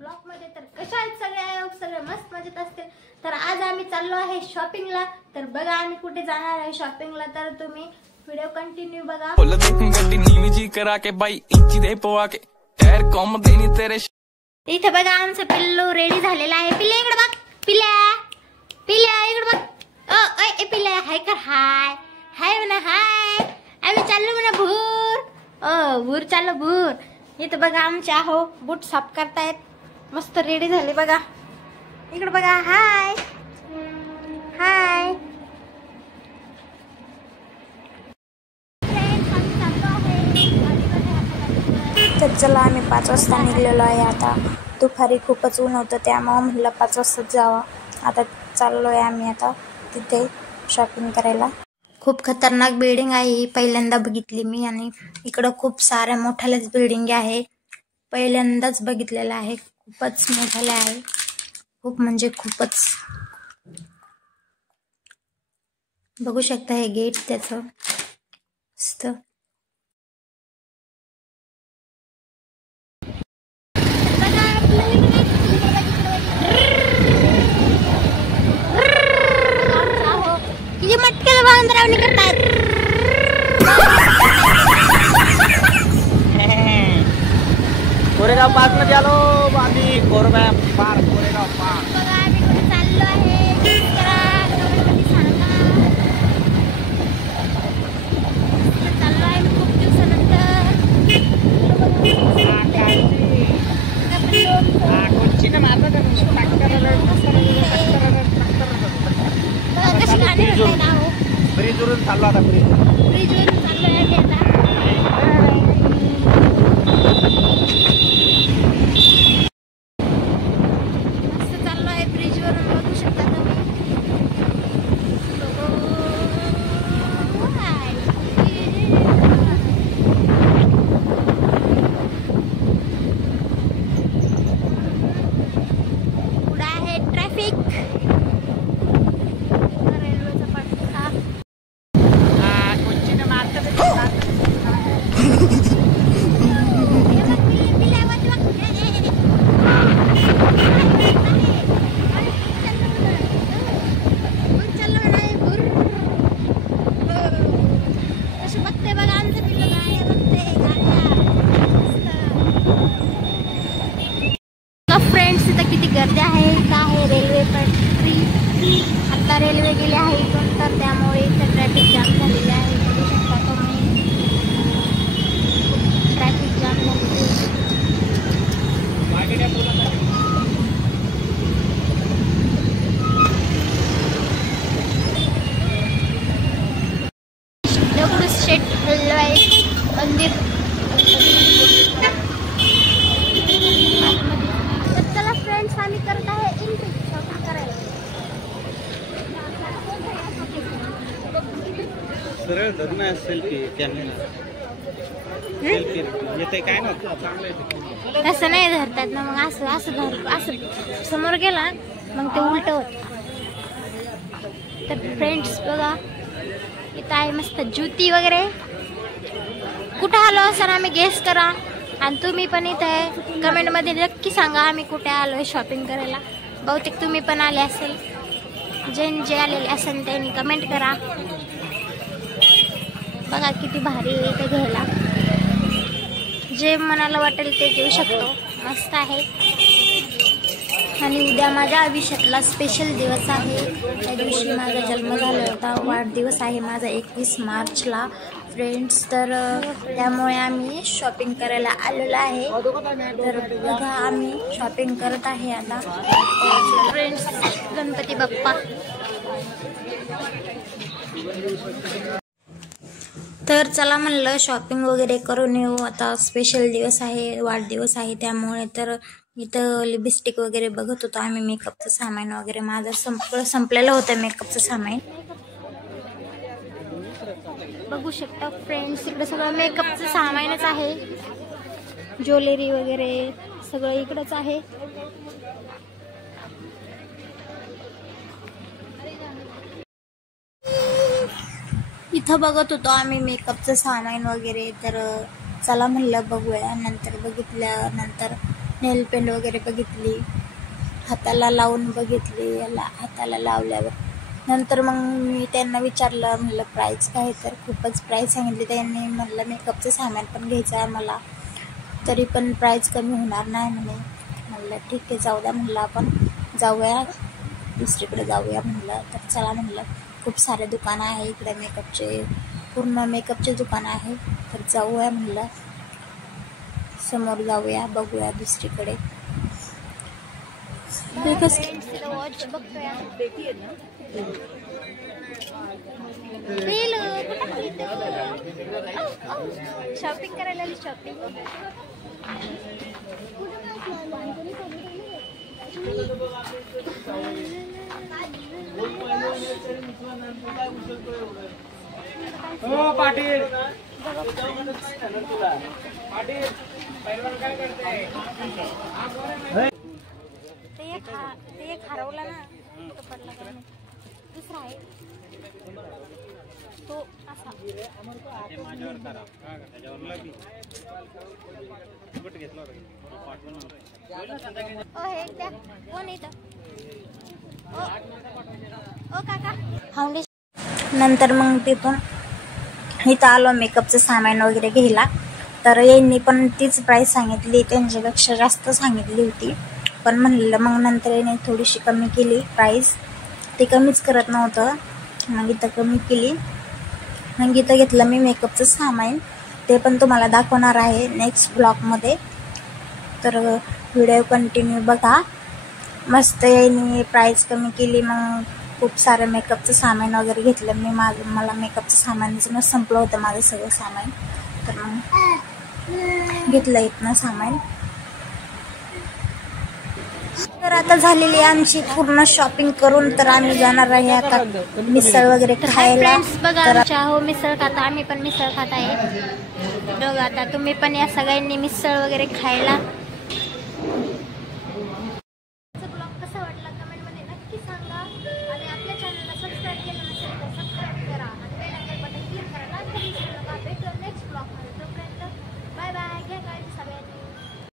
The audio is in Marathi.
ब्लॉग मध्ये। तर कशा आहेत सगळे? सगळे मस्त मजेत असतील। तर आज आम्ही चाललो आहे शॉपिंगला। तर बघा आम्ही कुठे जाणार आहे शॉपिंगला, तर तुम्ही व्हिडिओ कंटिन्यू बघा। इथे बघा आमचं पिल्लू रेडी झालेला आहे। पिल्ले इकडे बघ, पिल्ल्या पिल्ल्या इकडे बघ। ए पिल्ल्या हाय कर, हाय हाय म्हणा, हाय। आम्ही चाललो म्हणा भूर, भूर चाललो भूर। इथं बघा आमचे आहो बूट साफ करतायत, मस्त रेडी झाले बघा। इकडे बघा, हाय हाय। तर चला आम्ही 5 वाजता निघलेलो आहे। आता दुपारी खूपच ऊन होतं, त्यामुळे म्हणलं 5 वाजता जावा। आता चाललोय आम्ही आता तिथे शॉपिंग करायला। खूप खतरनाक बिल्डिंग आहे ही, पहिल्यांदा बघितली मी। आणि इकडं खूप साऱ्या मोठ्याल्याच बिल्डिंग आहे, पहिल्यांदाच बघितलेलं आहे। खूपच मोठ्याल्या आहे, खूप म्हणजे खूपच। बघू शकता हे गेट त्याचं मस्त। किती मटके बांधरावणी करतायत। कोरेगाव पार्क मध्ये आलो आम्ही। Koregaon park, Koregaon park. बघा आम्ही कुठे चाललो आहे, चाललो आहे खूप दिवसानंतर। कशी गाणी म्हणताय ना हो? ब्रिजवरून चाललो आता, ब्रिजवरून चाललोय आम्ही आता। मस्त चाललो आहे ब्रिजवरून, बघू शकता तुम्ही। पुढे आहे ट्रॅफिक, रेल्वेचा पट्टा। फ्रेंड्स इथं किती गर्दी आहे, इथं आहे रेल्वे पटरी। आता रेल्वे गेली आहे इथून, तर त्यामुळे इथं ट्रॅफिक जाम झालेले आहे। बघू शकता तुम्ही, ट्रॅफिक जाम झालेले। दगडूशेठ हलवाई मंदिर। तर चला फ्रेंड्स, आम्ही करत आहे एंट्री शॉपिंग करायला। सरळ धरणं सेल्फी कॅमेरा, सेल्फी येते काय ना चांगलं येते। तसं नाही धरतात ना, मग असं असं असं समोर गेला मग ते उलट होत। तर फ्रेंड्स बघा, इथं आहे मस्त ज्योती वगैरे। कुठं आलो असं आम्ही गेस करा, आणि तुम्ही पण इथे कमेंट मध्ये नक्की सांगा आम्ही कुठे आलोय शॉपिंग करायला। बहुतेक तुम्ही पण आले असेल, जे आलेले असेल त्यांनी कमेंट करा। बघा किती भारी आहे इथे घ्यायला, जे मनाला वाटेल ते घेऊ शकतो, मस्त आहे। आणि उद्या माझ्या आयुष्यातला स्पेशल दिवस आहे, त्या दिवशी माझा जन्म झाला होता। वाढदिवस आहे माझा 21 मार्चला फ्रेंड्स। तर त्यामुळे आम्ही शॉपिंग करायला आलेलो आहे। तर बघा आम्ही शॉपिंग करत आहे आता फ्रेंड्स। गणपती बाप्पा। तर चला म्हणलं शॉपिंग वगैरे करून येऊ, आता स्पेशल दिवस आहे, वाढदिवस आहे त्यामुळे। तर इथं लिपस्टिक वगैरे बघत होतो आम्ही, मेकअपचं सामान वगैरे। माझं संपलेलं होतं मेकअपचं सामान। बघू शकता फ्रेंड्स, इकडे सगळं मेकअपचं सामानच आहे, ज्वेलरी वगैरे सगळं इकडंच आहे। इथं बघत होतो आम्ही मेकअपचं सामान वगैरे। तर चला म्हणलं बघूया। नंतर बघितल्यानंतर नेल पेंट वगैरे बघितली, हाताला लावून बघितली. याला हाताला लावल्यावर नंतर मग मी त्यांना विचारलं, म्हणलं प्राईस काय, तर खूपच प्राईस सांगितली त्यांनी. म्हणलं मेकअपचं सामान पण घ्यायचं आहे मला, तरी पण प्राईस कमी होणार नाही म्हणे. म्हणलं ठीक आहे जाऊ द्या, म्हणलं आपण जाऊया दुसरीकडे जाऊया म्हणलं. तर चला म्हणलं, खूप सारे दुकानं आहे इकडे मेकअपचे, पूर्ण मेकअपचे दुकान आहे. तर जाऊया म्हणलं, समोर जाऊया, बघूया दुसरीकडे. वॉच बघतोय शॉपिंग करायला. शॉपिंग हो पाटील ते एक हरवला ना, तो पडला का नाही. दुसरा आहे तो असा. माझ्यावर करा त्याच्यावर लगी घेतला ओ हे द्या, कोण इथं? ओ काका फाउंडेशन. नंतर मग तिथून इथं आलो मेकअपचं सामान वगैरे घ्यायला. तर यांनी पण तीच प्राईस सांगितली, त्यांच्यापेक्षा जास्त सांगितली होती. पण म्हणलेलं मग नंतर याने थोडीशी कमी केली प्राईस. ते कमीच करत नव्हतं, मग इथं कमी केली. मग इथं घेतलं मी मेकअपचं सामान, ते पण तुम्हाला दाखवणार आहे नेक्स्ट ब्लॉगमध्ये. तर व्हिडिओ कंटिन्यू बघा. मस्त याने प्राईस कमी केली. मग खूप सारं मेकअपचं सामान वगैरे घेतलं मी. मला मेकअपचं सामानच संपलं होतं माझं सगळं सामान. तर मग घेतलं इथनं सामान. तर आता झालेली आमची पूर्ण शॉपिंग करून तर आम्ही जाणार आहे आता मिसळ वगैरे खायला. बघा आमच्या हो मिसळ खाता, आम्ही पण मिसळ खात आहे. बघा आता तुम्ही पण या सगळ्यांनी मिसळ वगैरे खायला.